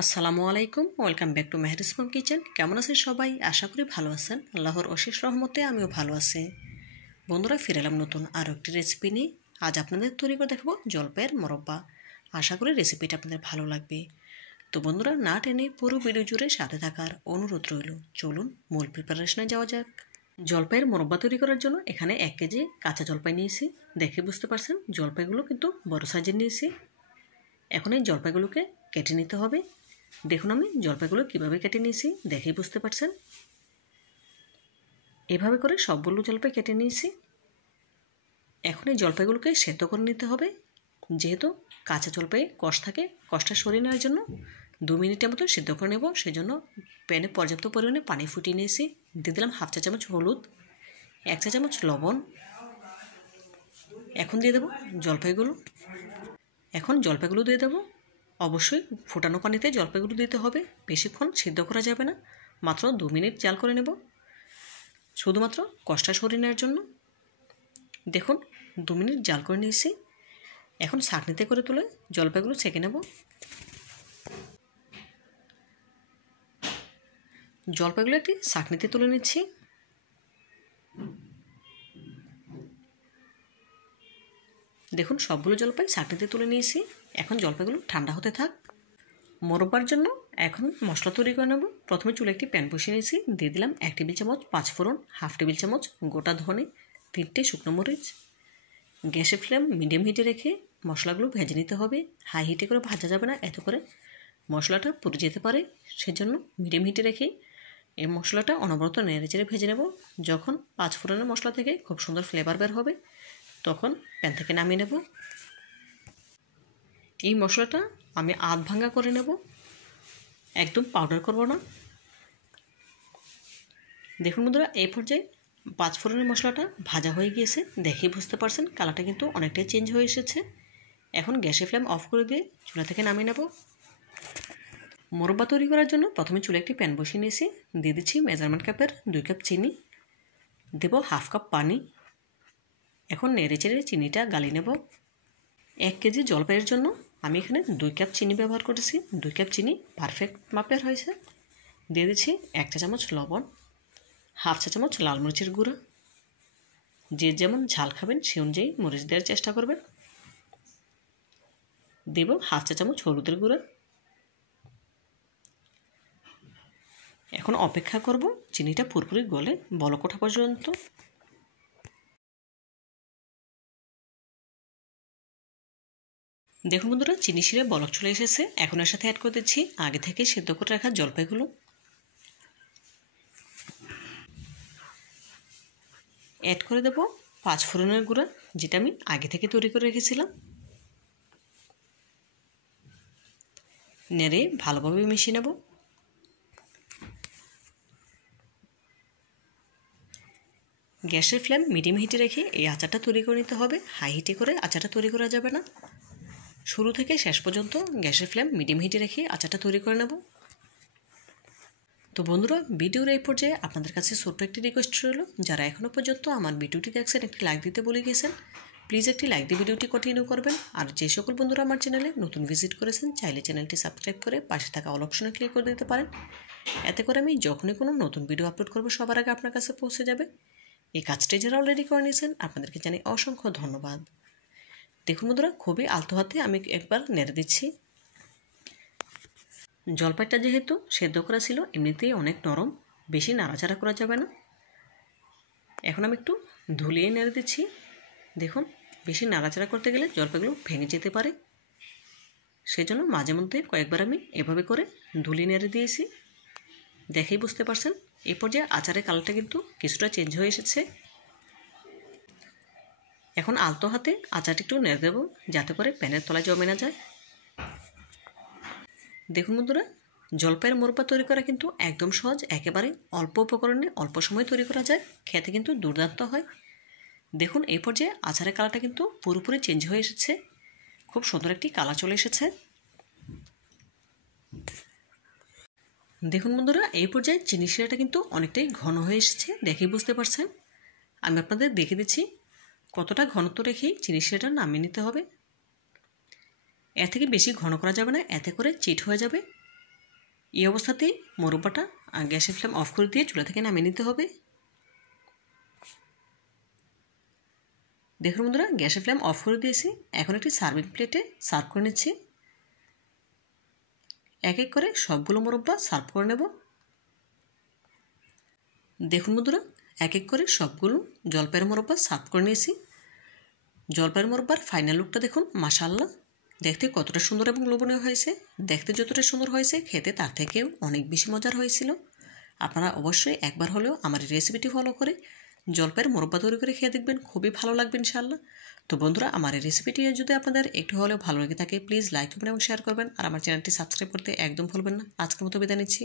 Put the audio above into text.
আসসালামু আলাইকুম, welcome back to Meheri's mom kitchen. কেমন আছেন সবাই? আশা করি ভালো আছেন। আল্লাহর অশেষ রহমতে আমিও ভালো আছি। বন্ধুরা, ফিরে এলাম নতুন আরও একটি রেসিপি নিয়ে। আজ আপনাদের তৈরি করে দেখাবো জলপাইয়ের মোরব্বা। আশা করি রেসিপিটা আপনাদের ভালো লাগবে। তো বন্ধুরা, না টেনে পুরো ভিডিও জুড়ে সাথে থাকার অনুরোধ রইল। চলুন মূল প্রিপারেশনে যাওয়া যাক। জলপাইয়ের মোরব্বা তৈরি করার জন্য এখানে 1 কেজি কাঁচা জলপাই নিয়েছি। দেখে বুঝতে পারছেন জলপাইগুলো কিন্তু বড় সাইজের নিয়েছি। এখন এই জলপাইগুলোকে কেটে নিতে হবে। দেখুন আমি জলপাইগুলো কীভাবে কেটে নিয়েছি, দেখেই বুঝতে পারছেন। এভাবে করে সবগুলো জলপাই কেটে নিয়েছি। এখন এই জলপাইগুলোকে সেদ্ধ করে নিতে হবে। যেহেতু কাঁচা জলপাই কষ থাকে, কষটা সরিয়ে নেওয়ার জন্য 2 মিনিটের মতো সেদ্ধ করে নেব। সেজন্য প্যানে পর্যাপ্ত পরিমাণে পানি ফুটিয়ে নিয়েছি। দিয়ে দিলাম 1/2 চা চামচ হলুদ, 1 চা চামচ লবণ। এখন দিয়ে দেবো জলপাইগুলো। এখন জলপাইগুলো দিয়ে দেবো। অবশ্যই ফোটানো পানিতে জলপাইগুলো দিতে হবে। বেশিক্ষণ সিদ্ধ করা যাবে না, মাত্র 2 মিনিট জাল করে নেব, শুধুমাত্র কষটা সরিয়ে নেওয়ার জন্য। দেখুন 2 মিনিট জাল করে নিয়েছি। এখন ছাঁকনিতে করে তুলে জলপাইগুলো ছেঁকে নেব। জলপাইগুলো একটি ছাঁকনিতে তুলে নিচ্ছি। দেখুন সবগুলো জলপাই ছাঁকনিতে তুলে নিয়েছি। এখন জলপাইগুলো ঠান্ডা হতে থাক। মোরব্বার জন্য এখন মশলা তৈরি করে নেব। প্রথমে চুলে একটি প্যান বসিয়ে নিয়েছি। দিয়ে দিলাম 1 টেবিল চামচ পাঁচফোড়ন, 1/2 টেবিল চামচ গোটা ধনে, 3টে শুকনো মরিচ। গ্যাসের ফ্লেম মিডিয়াম হিটে রেখে মশলাগুলো ভেজে নিতে হবে। হাই হিটে করে ভাজা যাবে না, এত করে মশলাটা পুড়ে যেতে পারে। সেজন্য মিডিয়াম হিটে রেখে এই মশলাটা অনবরত নেড়েচেড়ে ভেজে নেব। যখন পাঁচফোড়নের মশলা থেকে খুব সুন্দর ফ্লেভার বের হবে, তখন প্যান থেকে নামিয়ে নেব। এই মশলাটা আমি আধ ভাঙা করে নেব, একদম পাউডার করব না। দেখুন বন্ধুরা, এই পর্যায়ে পাঁচফোড়নের মশলাটা ভাজা হয়ে গিয়েছে। দেখেই বুঝতে পারছেন কালারটা কিন্তু অনেকটাই চেঞ্জ হয়ে এসেছে। এখন গ্যাসের ফ্লেম অফ করে দিয়ে চুলা থেকে নামিয়ে নেব। মোরব্বা তৈরি করার জন্য প্রথমে চুলে একটি প্যান বসিয়ে নিয়েছি। দিয়ে দিচ্ছি মেজারমেন্ট কাপের 2 কাপ চিনি, দেব 1/2 কাপ পানি। এখন নেড়েচেড়ে চিনিটা গালিয়ে নেব। 1 কেজি জলপাইয়ের জন্য আমি এখানে 2 কাপ চিনি ব্যবহার করেছি। 2 কাপ চিনি পারফেক্ট মাপের হয়েছে। দিয়ে দিচ্ছি 1 চা চামচ লবণ, 1/2 চা চামচ লাল মরিচের গুঁড়া। যে যেমন ঝাল খাবেন সে অনুযায়ী মরিচ দেওয়ার চেষ্টা করবেন। দেব 1/2 চা চামচ হলুদের গুঁড়া। এখন অপেক্ষা করব চিনিটা পুরোপুরি গলে বলক ওঠা পর্যন্ত। দেখুন বন্ধুরা, চিনি শিরে বলক চলে এসেছে। এখন এর সাথে অ্যাড করে দিচ্ছি আগে থেকে সেদ্ধ করে রাখা জলপাইগুলো। অ্যাড করে দেব পাঁচফোড়নের গুঁড়া, যেটা আমি আগে থেকে তৈরি করে রেখেছিলাম। নেড়ে ভালোভাবে মিশিয়ে নেব। গ্যাসের ফ্লেম মিডিয়াম হিটে রেখে এই আচারটা তৈরি করে নিতে হবে। হাই হিটে করে আচারটা তৈরি করা যাবে না। শুরু থেকে শেষ পর্যন্ত গ্যাসের ফ্লেম মিডিয়াম হিটে রেখে আচারটা তৈরি করে নেব। তো বন্ধুরা, ভিডিওর এই পর্যায়ে আপনাদের কাছে ছোট্ট একটি রিকোয়েস্ট রইল, যারা এখনও পর্যন্ত আমার ভিডিওটি দেখছেন একটি লাইক দিতে ভুলে গেছেন, প্লিজ একটি লাইক দিয়ে ভিডিওটি কন্টিনিউ করবেন। আর যে সকল বন্ধুরা আমার চ্যানেলে নতুন ভিজিট করেছেন, চাইলে চ্যানেলটি সাবস্ক্রাইব করে পাশে থাকা অল অপশনে ক্লিক করে দিতে পারেন। এতে করে আমি যখনই কোনো নতুন ভিডিও আপলোড করব সবার আগে আপনার কাছে পৌঁছে যাবে। এই কাজটি যারা অলরেডি করে নিয়েছেন আপনাদেরকে জানাই অসংখ্য ধন্যবাদ। দেখুন বন্ধুরা, খুবই আলতো হাতে আমি একবার নেড়ে দিচ্ছি। জলপাইটা যেহেতু সেদ্ধ করা ছিল, এমনিতেই অনেক নরম, বেশি নাড়াচাড়া করা যাবে না। এখন আমি একটু ধুলিয়ে নেড়ে দিচ্ছি। দেখুন, বেশি নাড়াচাড়া করতে গেলে জলপাইগুলো ভেঙে যেতে পারে। সেজন্য মাঝে মধ্যে কয়েকবার আমি এভাবে করে ধুলিয়ে নেড়ে দিয়েছি। দেখেই বুঝতে পারছেন এই পর্যায়ে আচারের কালারটা কিন্তু কিছুটা চেঞ্জ হয়ে এসেছে। এখন আলতো হাতে আচারটা একটু নেড়ে দেবো, যাতে করে প্যানের তলায় জমে না যায়। দেখুন বন্ধুরা, জলপাইয়ের মোরব্বা তৈরি করা কিন্তু একদম সহজ। একেবারে অল্প উপকরণে অল্প সময় তৈরি করা যায়, খেতে কিন্তু দুর্দান্ত হয়। দেখুন এই পর্যায়ে আচারের কালারটা কিন্তু পুরোপুরি চেঞ্জ হয়ে এসেছে। খুব সুন্দর একটি কালার চলে এসেছে। দেখুন বন্ধুরা, এই পর্যায়ে চিনি শিরাটা কিন্তু অনেকটাই ঘন হয়ে এসেছে, দেখেই বুঝতে পারছেন। আমি আপনাদের দেখে দিচ্ছি কতটা ঘনত্ব রেখেই চিনি শিরাটা নামিয়ে নিতে হবে। এর থেকে বেশি ঘন করা যাবে না, এতে করে চিট হয়ে যাবে। এই অবস্থাতেই মোরব্বাটা গ্যাসের ফ্লেম অফ করে দিয়ে চুলা থেকে নামিয়ে নিতে হবে। দেখুন বন্ধুরা, গ্যাসের ফ্লেম অফ করে দিয়েছি। এখন একটি সার্ভিং প্লেটে সার্ভ করে নিচ্ছি। এক এক করে সবগুলো মোরব্বা সার্ভ করে নেব। দেখুন বন্ধুরা, এক এক করে সবগুলো জলপাইয়ের মোরব্বা সার্ভ করে নিয়েছি। জলপাইয়ের মোরব্বার ফাইনাল লুকটা দেখুন, মাশাআল্লাহ, দেখতে কতটা সুন্দর এবং লোভনীয় হয়েছে। দেখতে যতটা সুন্দর হয়েছে, খেতে তার থেকেও অনেক বেশি মজার হয়েছিল। আপনারা অবশ্যই একবার হলেও আমার এই রেসিপিটি ফলো করে জলপাইয়ের মোরব্বা তৈরি করে খেয়ে দেখবেন, খুবই ভালো লাগবে ইনশাআল্লাহ। তো বন্ধুরা, আমার এই রেসিপিটি যদি আপনাদের একটু হলেও ভালো লেগে থাকে, প্লিজ লাইক করবেন এবং শেয়ার করবেন। আর আমার চ্যানেলটি সাবস্ক্রাইব করতে একদম ভুলবেন না। আজকের মতো বিদায় নিচ্ছি।